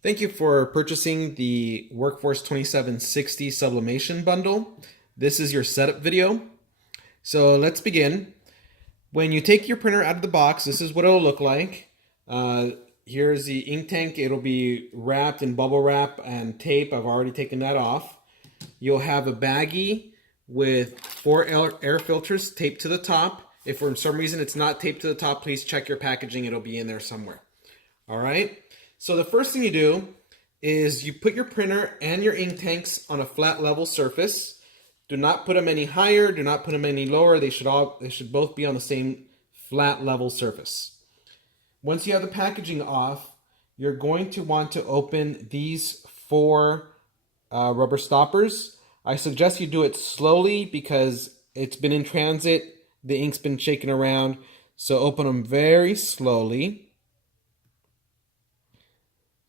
Thank you for purchasing the Wf-2760 Sublimation bundle. This is your setup video. So let's begin. When you take your printer out of the box, this is what it'll look like. Here's the ink tank. It'll be wrapped in bubble wrap and tape. I've already taken that off. You'll have a baggie with 4 air filters taped to the top. If for some reason it's not taped to the top, please check your packaging. It'll be in there somewhere. All right. So the first thing you do is you put your printer and your ink tanks on a flat level surface. Do not put them any higher, do not put them any lower. They should both be on the same flat level surface. Once you have the packaging off, you're going to want to open these 4 rubber stoppers. I suggest you do it slowly because it's been in transit, the ink's been shaking around, so open them very slowly.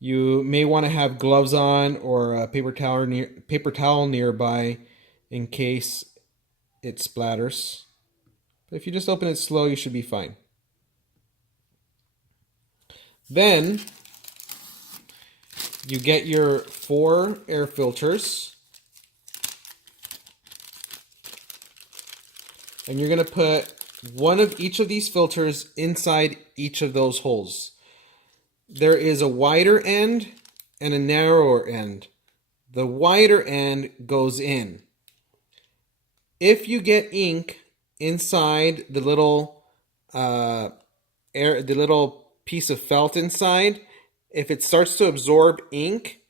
You may want to have gloves on or a paper towel nearby in case it splatters. But if you just open it slow, you should be fine. Then you get your 4 air filters, and you're going to put one of each of these filters inside each of those holes. There is a wider end and a narrower end. The wider end goes in. If you get ink inside the little piece of felt inside, if it starts to absorb ink,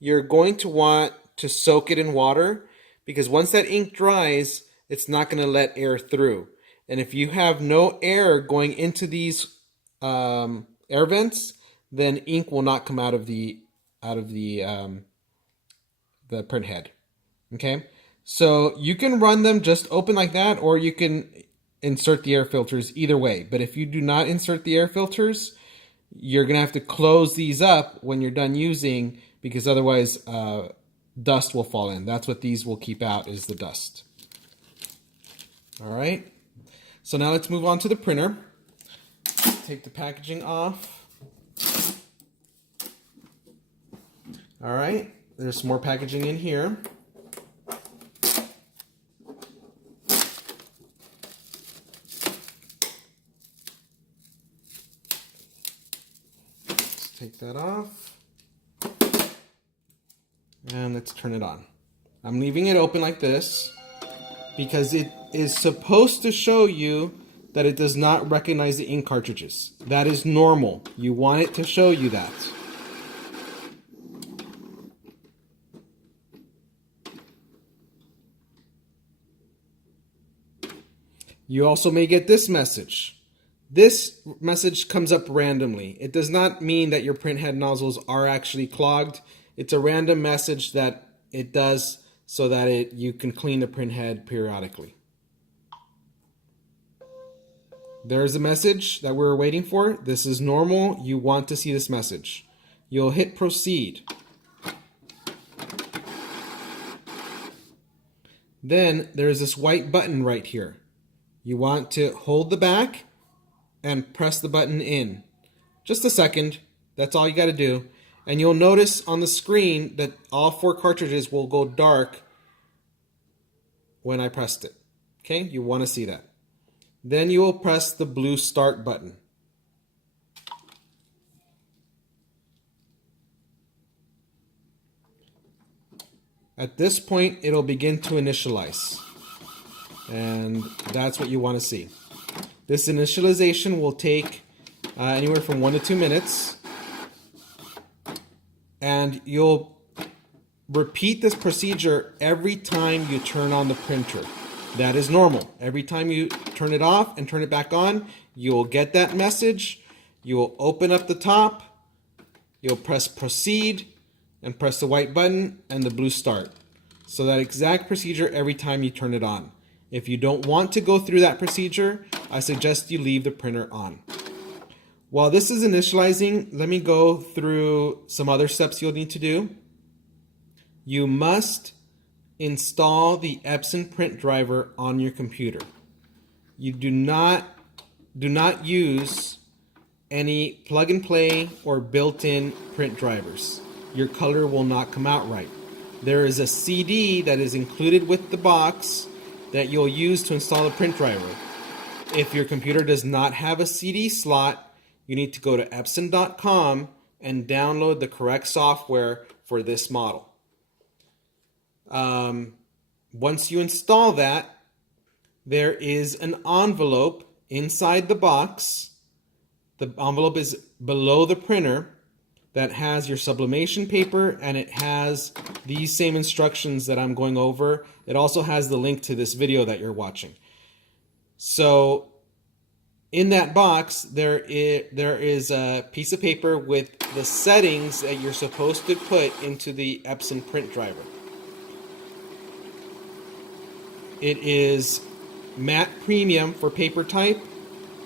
you're going to want to soak it in water, because once that ink dries, it's not going to let air through. And if you have no air going into these air vents, then ink will not come out of the print head. Okay, so you can run them just open like that, or you can insert the air filters, either way. But if you do not insert the air filters, you're gonna have to close these up when you're done using, because otherwise dust will fall in. That's what these will keep out, is the dust. All right, so now let's move on to the printer. Take the packaging off. All right, there's some more packaging in here. Let's take that off. And let's turn it on. I'm leaving it open like this because it is supposed to show you that it does not recognize the ink cartridges. That is normal. You want it to show you that. You also may get this message. This message comes up randomly. It does not mean that your printhead nozzles are actually clogged. It's a random message that it does so that you can clean the printhead periodically. There's a message that we're waiting for. This is normal. You want to see this message. You'll hit proceed. Then there's this white button right here. You want to hold the back and press the button in. Just a second. That's all you got to do. And you'll notice on the screen that all 4 cartridges will go dark when I pressed it. Okay, you want to see that. Then you will press the blue start button. At this point, it'll begin to initialize. And that's what you want to see. This initialization will take anywhere from 1 to 2 minutes. And you'll repeat this procedure every time you turn on the printer. That is normal. Every time you turn it off and turn it back on, you'll get that message. You'll open up the top. You'll press proceed and press the white button and the blue start. So that exact procedure every time you turn it on. If you don't want to go through that procedure, I suggest you leave the printer on. While this is initializing, let me go through some other steps you'll need to do. You must install the Epson print driver on your computer. You do not use any plug and play or built-in print drivers. Your color will not come out right. There is a CD that is included with the box that you'll use to install the print driver. If your computer does not have a CD slot, you need to go to epson.com and download the correct software for this model. Once you install that, there is an envelope inside the box. The envelope is below the printer that has your sublimation paper, and it has these same instructions that I'm going over. It also has the link to this video that you're watching. So in that box, there is a piece of paper with the settings that you're supposed to put into the Epson print driver. It is matte premium for paper type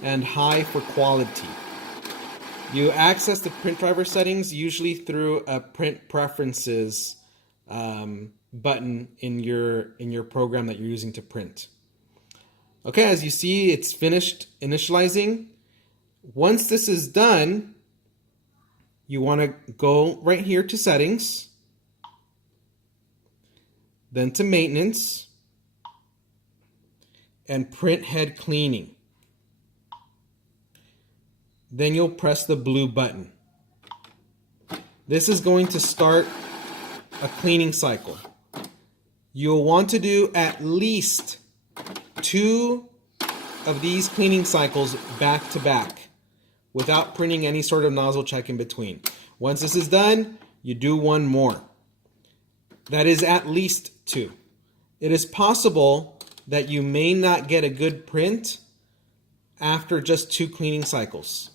and high for quality. You access the print driver settings usually through a print preferences button in your program that you're using to print. Okay, as you see, it's finished initializing. Once this is done, you want to go right here to settings, then to maintenance, and print head cleaning. Then you'll press the blue button. This is going to start a cleaning cycle. You'll want to do at least 2 of these cleaning cycles back to back without printing any sort of nozzle check in between. Once this is done, you do 1 more. That is at least 2. It is possible that you may not get a good print after just 2 cleaning cycles.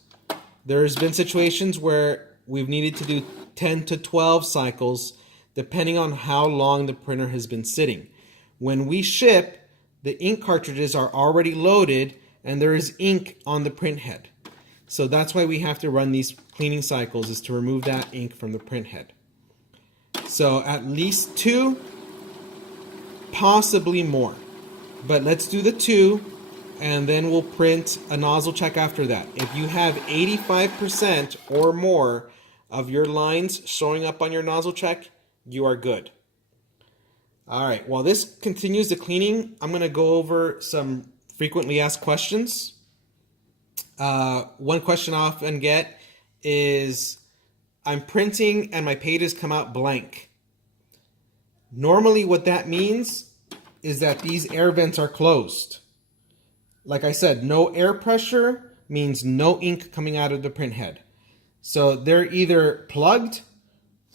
There's been situations where we've needed to do 10 to 12 cycles depending on how long the printer has been sitting. When we ship, the ink cartridges are already loaded and there is ink on the print head. So that's why we have to run these cleaning cycles, is to remove that ink from the print head. So at least 2, possibly more. But let's do the 2. And then we'll print a nozzle check after that. If you have 85% or more of your lines showing up on your nozzle check, you are good. All right, while this continues the cleaning, I'm going to go over some frequently asked questions. One question I often get is, I'm printing and my pages come out blank. Normally what that means is that these air vents are closed. Like I said, no air pressure means no ink coming out of the print head. So they're either plugged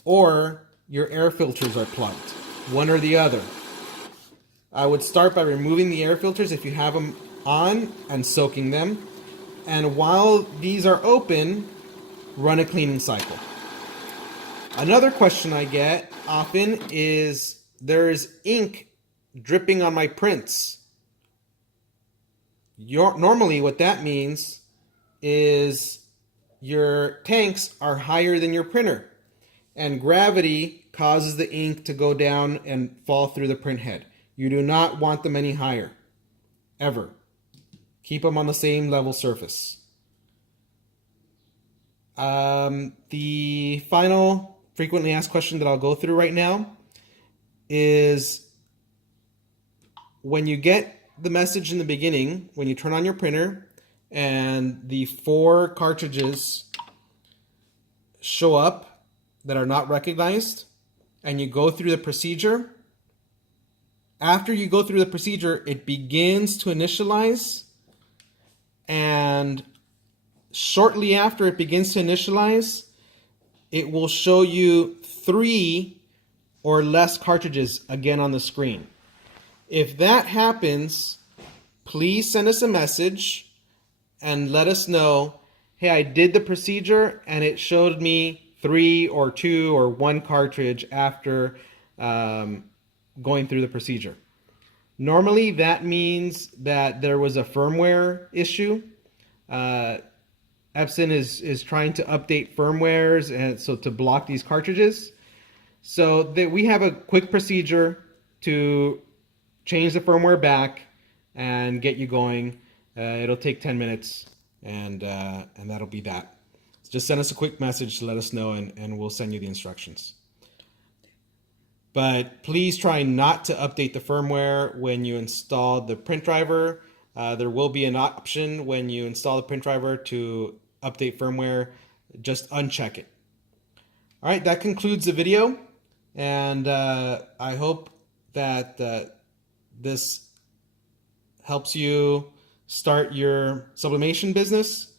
or your air filters are plugged, one or the other. I would start by removing the air filters if you have them on and soaking them. And while these are open, run a cleaning cycle. Another question I get often is, there's ink dripping on my prints. Normally what that means is your tanks are higher than your printer, and gravity causes the ink to go down and fall through the print head. You do not want them any higher, ever. Keep them on the same level surface. The final frequently asked question that I'll go through right now is, when you get the message in the beginning, when you turn on your printer and the 4 cartridges show up that are not recognized, and you go through the procedure, after you go through the procedure, it begins to initialize, and shortly after it begins to initialize, it will show you 3 or less cartridges again on the screen. If that happens, please send us a message and let us know, hey, I did the procedure and it showed me 3 or 2 or 1 cartridge after going through the procedure. Normally that means that there was a firmware issue. Epson is trying to update firmwares, and so to block these cartridges. So that we have a quick procedure to change the firmware back and get you going. It'll take 10 minutes, and that'll be that. Just send us a quick message to let us know, and we'll send you the instructions. But please try not to update the firmware when you install the print driver. There will be an option when you install the print driver to update firmware. Just uncheck it. All right, that concludes the video, and I hope that this helps you start your sublimation business,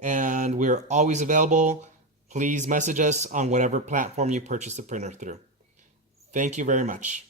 and we're always available. Please message us on whatever platform you purchase the printer through. Thank you very much.